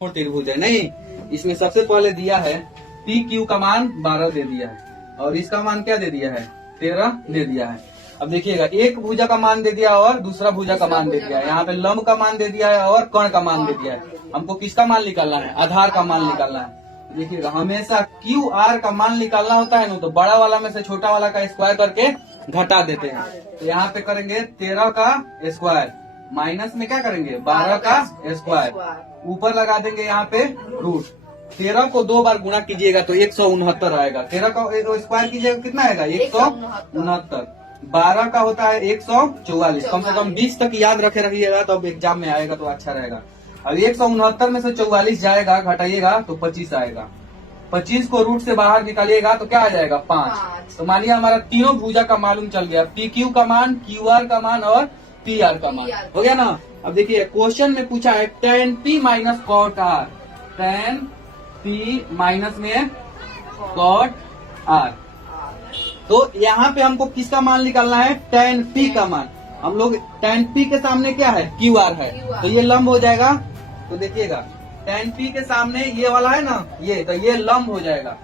त्रिभुज है नहीं। इसमें सबसे पहले दिया है पी क्यू का मान 12 दे दिया है और इसका मान क्या दे दिया है 13 दे दिया है। अब देखिएगा एक भुजा का मान दे दिया और दूसरा भुजा का मान दे दिया है। यहाँ पे लंब का मान दे दिया है और कर्ण का मान दे दिया है। हमको किसका मान निकालना है, आधार का मान निकालना है। देखिएगा हमेशा क्यू आर का मान निकालना होता है ना, तो बड़ा वाला में से छोटा वाला का स्क्वायर करके घटा देते हैं। तो यहाँ पे करेंगे 13 का स्क्वायर माइनस में क्या करेंगे 12 का स्क्वायर, ऊपर लगा देंगे यहाँ पे रूट। 13 को 2 बार गुणा कीजिएगा तो 169 आएगा। 13 का स्क्वायर कीजिएगा कितना आएगा 169। 12 का होता है 144। कम से कम 20 तक याद रखे रहिएगा तो अब एग्जाम में आएगा तो अच्छा रहेगा। अब 169 में से 44 जाएगा घटाइएगा तो 25 आएगा। 25 को रूट से बाहर निकालिएगा तो क्या आ जाएगा 5। तो मानिए हमारा तीनों भुजा का मालूम चल गया, पी क्यू का मान, क्यू आर का मान और पी आर का मान हो गया ना। अब देखिए क्वेश्चन में पूछा है tan p minus cot R, tan p minus में कॉट आर। तो यहाँ पे हमको किसका मान निकालना है tan p का मान। हम लोग tan p के सामने क्या है क्यू आर है, तो ये लंब हो जाएगा। तो देखिएगा tan p के सामने ये वाला है ना, ये तो ये लंब हो जाएगा,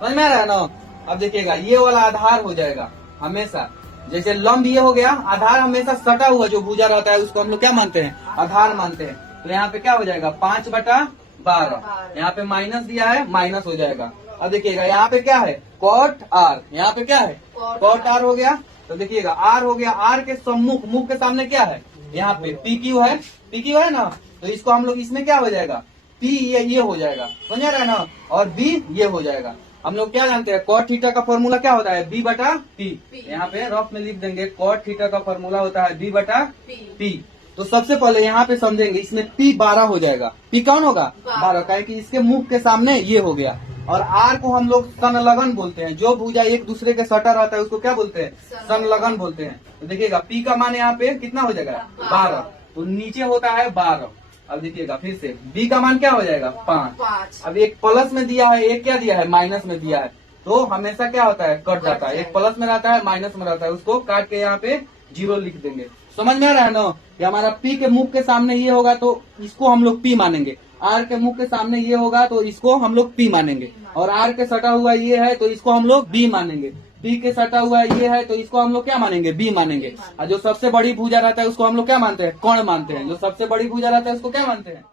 समझ में आ रहा है ना। अब देखिएगा ये वाला आधार हो जाएगा हमेशा, जैसे लंब ये हो गया, आधार हमेशा सटा हुआ जो भुजा रहता है उसको हम लोग क्या मानते हैं आधार मानते हैं। तो यहाँ पे क्या हो जाएगा 5/12। यहाँ पे माइनस दिया है माइनस हो जाएगा। अब देखिएगा यहाँ पे क्या है कॉट आर, यहाँ पे क्या है कॉट आर हो गया। तो देखिएगा आर हो गया, आर के सम्मुख मुख के सामने क्या है यहाँ पे पी क्यू है, पी क्यू है ना। तो इसको हम लोग इसमें क्या हो जाएगा पी ये हो जाएगा, समझ रहा है ना, और बी ये हो जाएगा। हम लोग क्या जानते हैं कॉट थीटा का फॉर्मूला क्या होता है b/p। यहाँ पे रफ में लिख देंगे कॉट थीटा का फॉर्मूला होता है b/p। तो सबसे पहले यहाँ पे समझेंगे इसमें p 12 हो जाएगा। p कौन होगा 12, क्या कि इसके मुख के सामने ये हो गया। और r को हम लोग संलग्न बोलते हैं, जो भुजा एक दूसरे के सटा रहता है उसको क्या बोलते हैं संलग्न बोलते हैं। तो देखिएगा p का मान यहाँ पे कितना हो जाएगा 12, तो नीचे होता है 12। अब देखिएगा फिर से b का मान क्या हो जाएगा 5। अब एक प्लस में दिया है, एक क्या दिया है माइनस में दिया है, तो हमेशा क्या होता है कट जाता है। एक प्लस में रहता है माइनस में रहता है, उसको काट के यहाँ पे 0 लिख देंगे। समझ में आ रहा है ना कि हमारा p के मुख के सामने ये होगा तो इसको हम लोग p मानेंगे, r के मुख के सामने ये होगा तो इसको हम लोग p मानेंगे, और r के सटा हुआ ये है तो इसको हम लोग b मानेंगे, p के सटा हुआ ये है तो इसको हम लोग क्या मानेंगे b मानेंगे। और जो सबसे बड़ी भुजा रहता है उसको हम लोग क्या मानते हैं कर्ण मानते हैं, जो सबसे बड़ी भुजा रहता है उसको क्या मानते हैं।